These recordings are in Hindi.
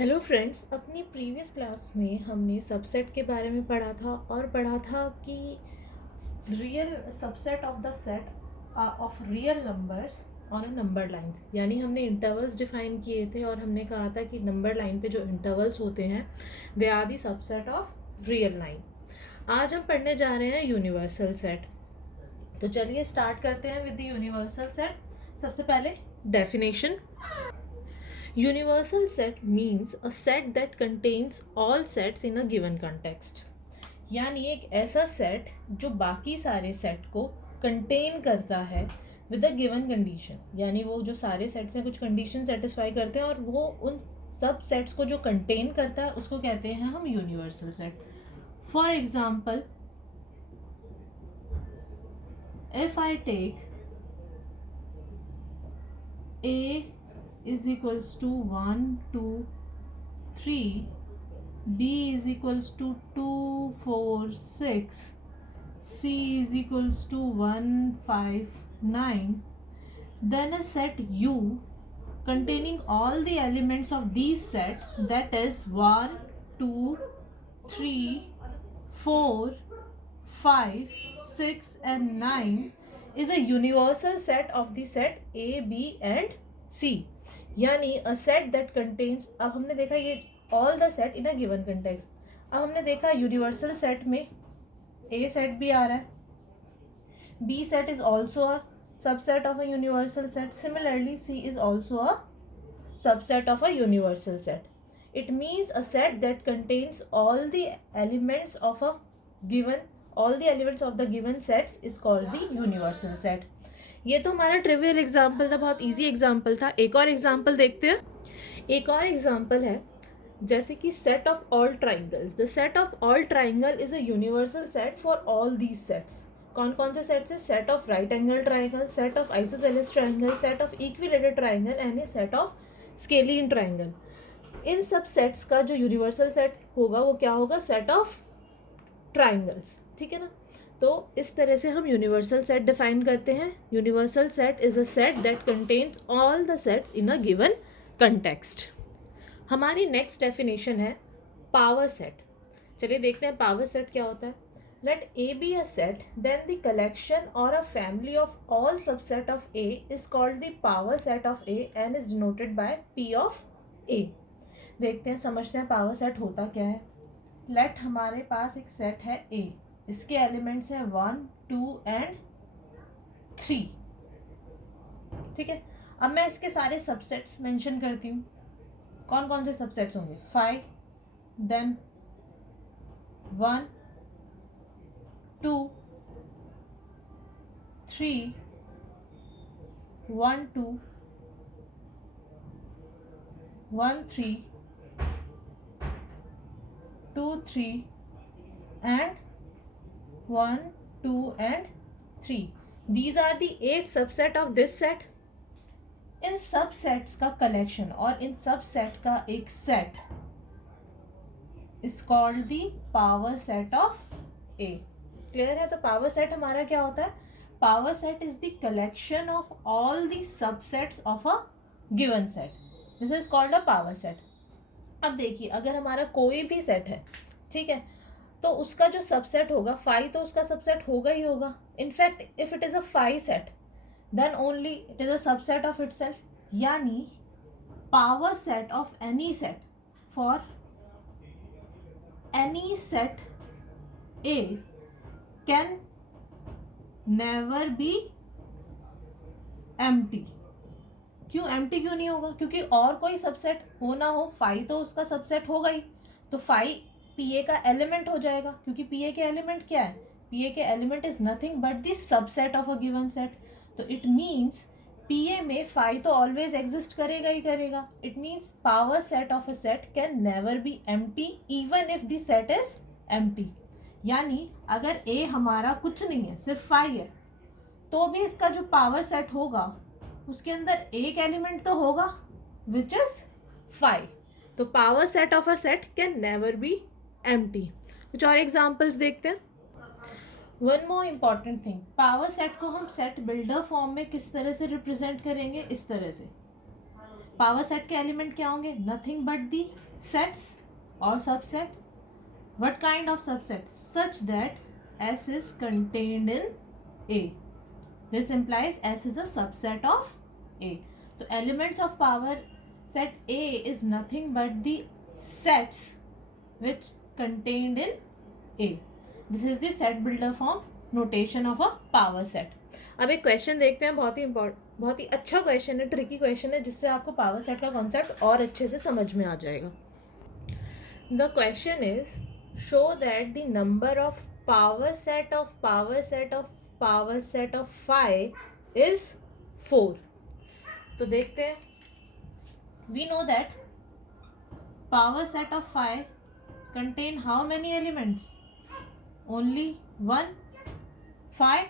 हेलो फ्रेंड्स, अपनी प्रीवियस क्लास में हमने सबसेट के बारे में पढ़ा था और पढ़ा था कि real subset of the set of real numbers on a number lines, यानी हमने इंटरवल्स डिफाइन किए थे और हमने कहा था कि नंबर लाइन पे जो इंटरवल्स होते हैं they are the subset of real line. आज हम पढ़ने जा रहे हैं यूनिवर्सल सेट। तो चलिए स्टार्ट करते हैं विद द यूनिवर्सल सेट। सबसे पहले definition. Universal set means a set that contains all sets in a given context. यानी एक ऐसा सेट जो बाकी सारे सेट को कंटेन करता है विद अ गिवन कंडीशन, यानी वो जो सारे सेट्स हैं कुछ कंडीशन सेटिस्फाई करते हैं और वो उन सब सेट्स को जो कंटेन करता है उसको कहते हैं हम universal set. For example, if I take a is equals to 1, 2, 3, B is equals to 2, 4, 6, C is equals to 1, 5, 9, then a set U containing all the elements of these set, that is 1, 2, 3, 4, 5, 6 and 9 is a universal set of the set A, B and C. यानी अ सेट दैट कंटेन्स, अब हमने देखा ये all the set in a given context. अब हमने देखा यूनिवर्सल सेट में ए सेट भी आ रहा है, B set is also a subset of a universal set, similarly C is also a subset of a universal set. It means a set that contains all the elements of a given, all the elements of the given sets is called the universal set. ये तो हमारा ट्रिवियल एग्जाम्पल था, बहुत इजी एग्जाम्पल था। एक और एग्जाम्पल देखते हैं। एक और एग्जाम्पल है जैसे कि set of all triangles. The set of all triangle is a universal set for all these sets. कौन कौन से सेट्स है? Set of right angle triangle, set of isosceles triangle, set of equilateral triangle and a set of scalene triangle. इन सब सेट्स का जो यूनिवर्सल सेट होगा वो क्या होगा? Set of triangles. ठीक है ना? तो इस तरह से हम यूनिवर्सल सेट डिफाइन करते हैं। Universal set is a set that contains all the sets in a given context. हमारी नेक्स्ट डेफिनेशन है पावर सेट। चलिए देखते हैं पावर सेट क्या होता है। Let A be a set then the collection or a family of all subset of A is called the power set of A and is denoted by P of A. देखते हैं, समझते हैं पावर सेट होता क्या है। लेट हमारे पास एक सेट है ए, इसके एलिमेंट्स हैं 1, 2 एंड 3। ठीक है, अब मैं इसके सारे सबसेट्स मेंशन करती हूँ। कौन कौन से सबसेट्स होंगे? 5, then 1, 2, 3, 1, 2, 1, 3, 2, 3 and 1, 2 and 3. These are the 8 subset of this set. In subsets का कलेक्शन और इन सबसेट का एक set is called the power set of A. Clear है? तो पावर सेट हमारा क्या होता है? Power set is the collection of all the subsets of a given set, this is called a power set. अब देखिए, अगर हमारा कोई भी सेट है, ठीक है, तो उसका जो सबसेट होगा 5 तो उसका सबसेट होगा ही होगा। In fact if it is a 5 set then only it is a subset of itself. यानी power set of any set for any set A can never be empty. क्यों एम्प्टी क्यों नहीं होगा? क्योंकि और कोई सबसेट हो ना हो, 5 तो उसका सबसेट होगा ही, तो 5 पीए का एलिमेंट हो जाएगा। क्योंकि पीए के एलिमेंट क्या है? पीए के element is nothing but the subset of a given set. तो इट मीन्स पीए में 5 तो ऑलवेज एग्जिस्ट करेगा ही करेगा। It means power set of a set can never be empty even if the set is empty. यानी अगर ए हमारा कुछ नहीं है, सिर्फ 5 है, तो भी इसका जो पावर सेट होगा उसके अंदर एक एलिमेंट तो होगा विच इज 5। तो power set of a set can never be empty. कुछ और एग्जांपल्स देखते हैं। One more important thing, power set को हम सेट बिल्डर फॉर्म में किस तरह से रिप्रेजेंट करेंगे? इस तरह से। पावर सेट के एलिमेंट क्या होंगे? Nothing but the sets or subset. What kind of subset? Such that S is contained in A. This implies S is a subset of A. So elements of power set A is nothing but the sets which contained in A. This is the set builder form notation of a power set. अब एक क्वेश्चन देखते हैं, बहुत ही अच्छा क्वेश्चन है, ट्रिकी क्वेश्चन है, जिससे आपको पावर सेट का कॉन्सेप्ट और अच्छे से समझ में आ जाएगा. The question is show that the number of power set of power set of power set of 5 is 4. तो देखते हैं. We know that power set of 5 contain how many elements? Only 1, 5.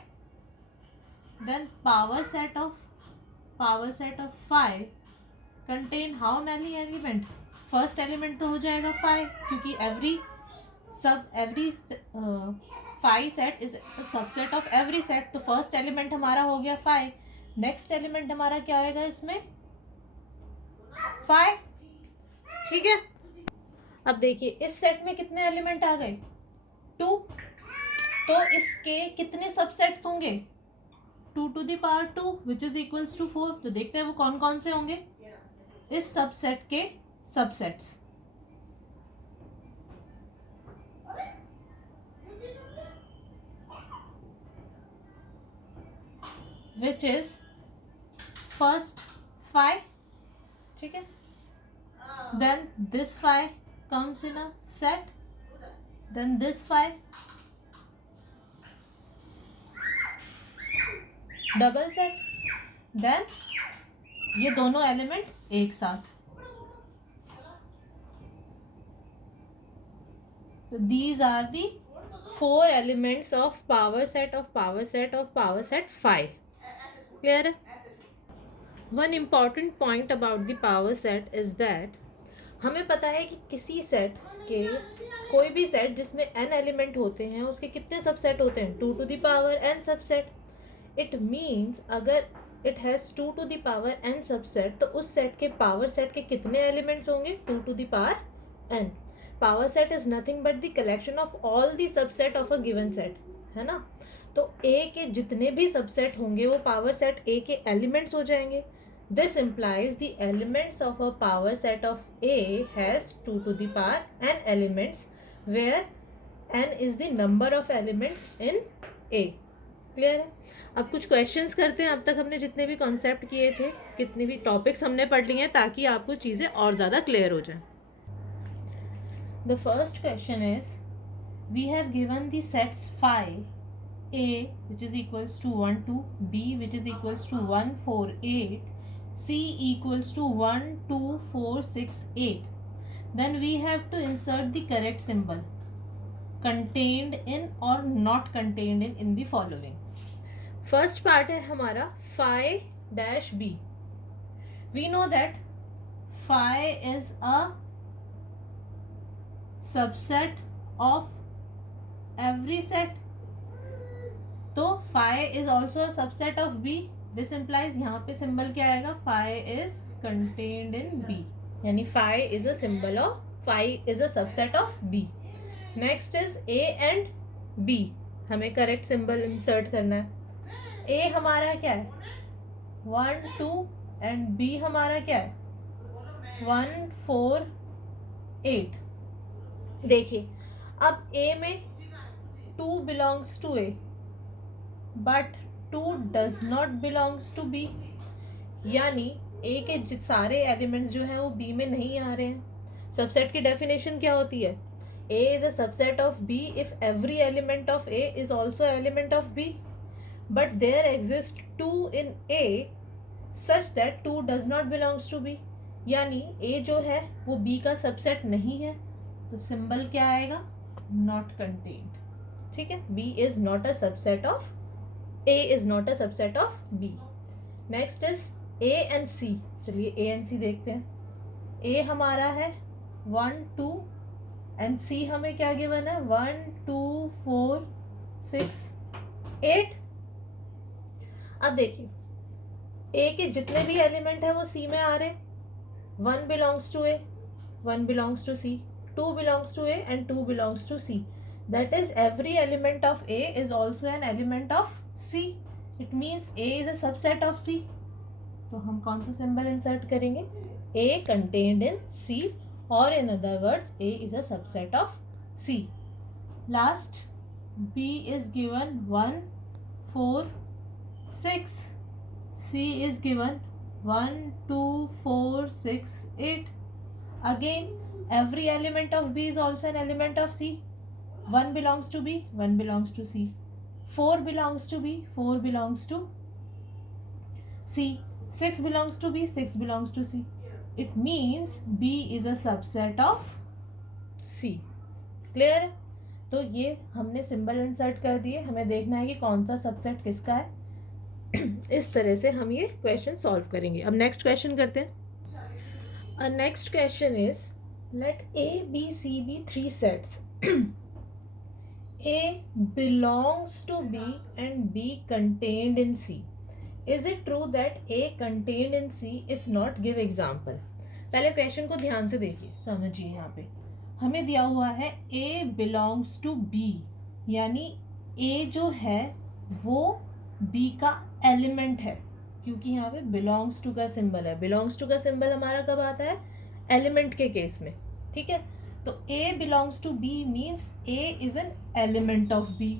Then power set of 5 contain how many element? First element तो हो जाएगा 5, क्योंकि every 5 set is a subset of every set. तो first element हमारा हो गया 5. नेक्स्ट एलिमेंट हमारा क्या आएगा इसमें? 5. ठीक है. अब देखिए इस सेट में कितने एलिमेंट आ गए? 2. तो इसके कितने सबसेट्स होंगे? 2 to the power 2 which is equals to 4. तो देखते हैं वो कौन कौन से होंगे इस सबसेट के सबसेट्स. which is first 5. ठीक है. then this 5 comes in a set. then this 5 double set. Then ये दोनों एलिमेंट एक साथ. तो these are the 4 elements of power set of power set of power set 5. Clear है? One important point about the power set is that हमें पता है कि किसी सेट के कोई भी सेट जिसमें n एलिमेंट होते हैं उसके कितने सबसेट होते हैं? 2 to the power n subset. It means अगर it has 2 to the power n subset तो उस सेट के पावर सेट के कितने एलिमेंट्स होंगे? 2 to the power n. Power set is nothing but the collection of all the subset of a given set, है ना. तो A के जितने भी सबसेट होंगे वो पावर सेट A के एलिमेंट्स हो जाएंगे. This implies the elements of a power set of A has 2 to the power n elements where n is the number of elements in A. Clear है? अब कुछ क्वेश्चंस करते हैं. अब तक हमने जितने भी कॉन्सेप्ट किए थे, कितने भी टॉपिक्स हमने पढ़ लिए हैं, ताकि आपको चीज़ें और ज़्यादा क्लियर हो जाएं. The first question is we have given the sets 5 A which is equals to 1 2, B which is equals to 1 4 8, C equals to 1 2 4 6 8. Then we have to insert the correct symbol contained in or not contained in the following. First part है हमारा phi dash B. We know that phi is a subset of every set. तो phi is also a subset of B. This implies यहाँ पे सिंबल क्या आएगा? phi is contained in B. यानी phi is a symbol of phi is a subset of B. Next is A and B. हमें करेक्ट सिंबल इंसर्ट करना है. A हमारा क्या है? 1 2 एंड B हमारा क्या है? 1 4 8. देखिए अब A में 2 belongs to A but 2 does not belongs to B. यानी A के सारे एलिमेंट्स जो हैं वो B में नहीं आ रहे हैं. सबसेट की डेफिनेशन क्या होती है? A is a subset of B if every element of A is also element of B. But there exists 2 in A such that 2 does not belongs to B. यानी A जो है वो B का सबसेट नहीं है. तो सिंबल क्या आएगा? Not contained. ठीक है. B is not a subset of A is not a subset of B. Next is A and C. चलिए A and C देखते हैं. A हमारा है 1 2 एंड C हमें क्या गिवन है? 1 2 4 6 8. अब देखिए A के जितने भी एलिमेंट है वो C में आ रहे. 1 belongs to A, 1 belongs to C, 2 belongs to A and 2 belongs to C. That is, every element of A is also an element of C. It means A is a subset of C. तो हम कौन सा सिंबल इंसर्ट करेंगे? A contained in C, or in other words A is a subset of C. Last, B is given 1, 4, 6. C is given 1, 2, 4, 6, 8. Again, every element of B is also an element of C. 1 belongs to B, 1 belongs to C. 4 belongs to B, 4 belongs to C. 6 belongs to B, 6 belongs to C. It means B is a subset of C. Clear है? तो ये हमने सिंबल इंसर्ट कर दिए, हमें देखना है कि कौन सा सबसेट किसका है. इस तरह से हम ये क्वेश्चन सॉल्व करेंगे. अब नेक्स्ट क्वेश्चन करते हैं. Next question is, let A, B, C be 3 sets. A belongs to B and B contained in C. Is it true that A contained in C? If not, give example. पहले क्वेश्चन को ध्यान से देखिए, समझिए. यहाँ पे हमें दिया हुआ है A belongs to B, यानी A जो है वो B का एलिमेंट है, क्योंकि यहाँ पे बिलोंग्स टू का सिंबल है. बिलोंग्स टू का सिंबल हमारा कब आता है? एलिमेंट के केस में. ठीक है, तो A belongs to B means A is an element of B.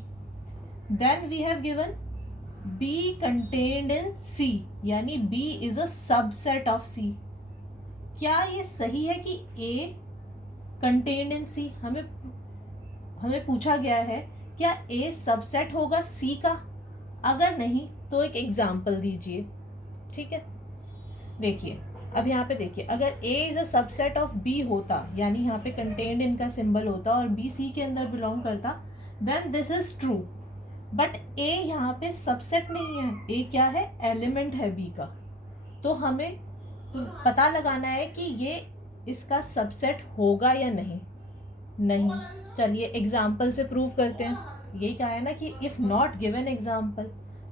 Then we have given B contained in C, यानी B is a subset of C. क्या ये सही है कि A कंटेन्ड इन C? हमें पूछा गया है क्या A सबसेट होगा C का? अगर नहीं तो एक एग्जाम्पल दीजिए. ठीक है, देखिए अब यहाँ पे देखिए, अगर A is a subset of B होता, यानी यहाँ पे कंटेन्ड इनका सिंबल होता और B C के अंदर बिलोंग करता, then this is true. But A यहाँ पे सबसेट नहीं है. A क्या है? एलिमेंट है B का. तो हमें पता लगाना है कि ये इसका सबसेट होगा या नहीं. चलिए एग्जाम्पल से प्रूव करते हैं. यही कहा है ना कि इफ नॉट गिवन एग्जाम्पल.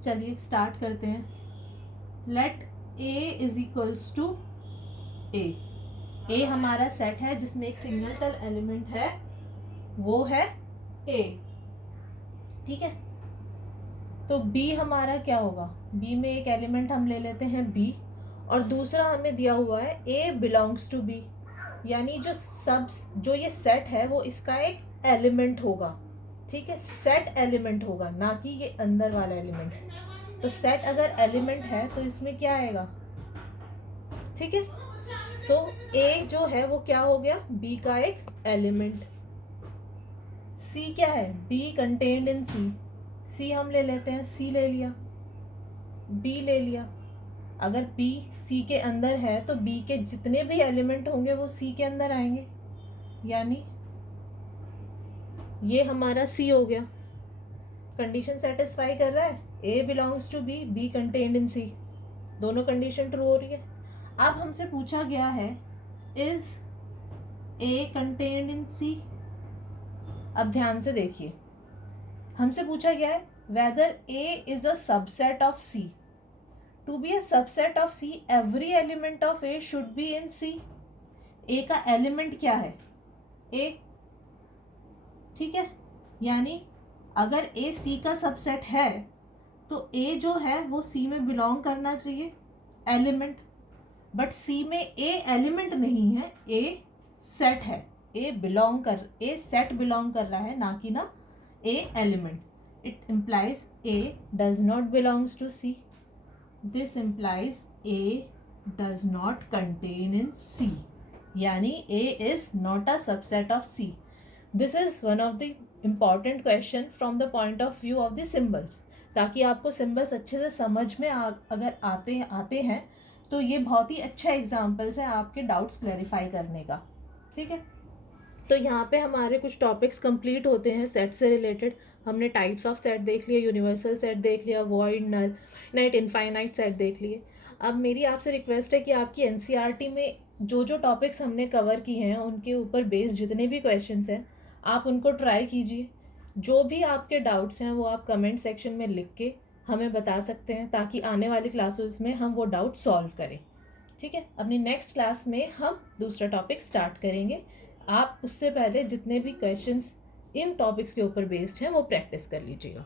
चलिए स्टार्ट करते हैं. Let A is equals to A. A हमारा सेट है जिसमें एक सिंगल एलिमेंट है, वो है A. ठीक है, तो B हमारा क्या होगा? B में एक एलिमेंट हम ले लेते हैं B, और दूसरा हमें दिया हुआ है A बिलोंग्स टू B, यानी जो ये सेट है वो इसका एक एलिमेंट होगा. ठीक है, सेट एलिमेंट होगा, ना कि ये अंदर वाला एलिमेंट. तो सेट अगर एलिमेंट है तो इसमें क्या आएगा? ठीक है, सो A जो है वो क्या हो गया? B का एक एलिमेंट. C क्या है? B contained in C. C हम ले लेते हैं, C ले लिया, B ले लिया. अगर B C के अंदर है तो B के जितने भी एलिमेंट होंगे वो C के अंदर आएंगे, यानी ये हमारा C हो गया. कंडीशन सेटिस्फाई कर रहा है. A belongs to B, B contained in C. दोनों कंडीशन ट्रू हो रही है. अब हमसे पूछा गया है is A contained in C. अब ध्यान से देखिए, हमसे पूछा गया है whether A is a subset of C. To be a subset of C, every element of A should be in C. A का एलिमेंट क्या है? A. ठीक है, यानी अगर A C का सबसेट है तो A जो है वो C में बिलोंग करना चाहिए, एलिमेंट. बट C में A एलिमेंट नहीं है, A सेट है. A सेट बिलोंग कर रहा है, ना कि ना A element. It implies A does not belongs to C. This implies A does not contain in C, यानी A is not a subset of C. This is one of the important question from the point of view of the symbols. ताकि आपको सिम्बल्स अच्छे से समझ में अगर आते हैं तो ये बहुत ही अच्छा एग्जाम्पल्स है आपके डाउट्स क्लैरिफाई करने का. ठीक है, तो यहाँ पे हमारे कुछ टॉपिक्स कंप्लीट होते हैं सेट से रिलेटेड. हमने टाइप्स ऑफ सेट देख लिया, यूनिवर्सल सेट देख लिया, वॉइड, नल, नाइट, इनफाइनाइट सेट देख लिए. अब मेरी आपसे रिक्वेस्ट है कि आपकी एनसीईआरटी में जो टॉपिक्स हमने कवर किए हैं उनके ऊपर बेस्ड जितने भी क्वेश्चंस हैं आप उनको ट्राई कीजिए. जो भी आपके डाउट्स हैं वो आप कमेंट सेक्शन में लिख के हमें बता सकते हैं, ताकि आने वाली क्लासेस में हम वो डाउट सॉल्व करें. ठीक है, अपनी नेक्स्ट क्लास में हम दूसरा टॉपिक स्टार्ट करेंगे। आप उससे पहले जितने भी क्वेश्चंस इन टॉपिक्स के ऊपर बेस्ड हैं वो प्रैक्टिस कर लीजिएगा।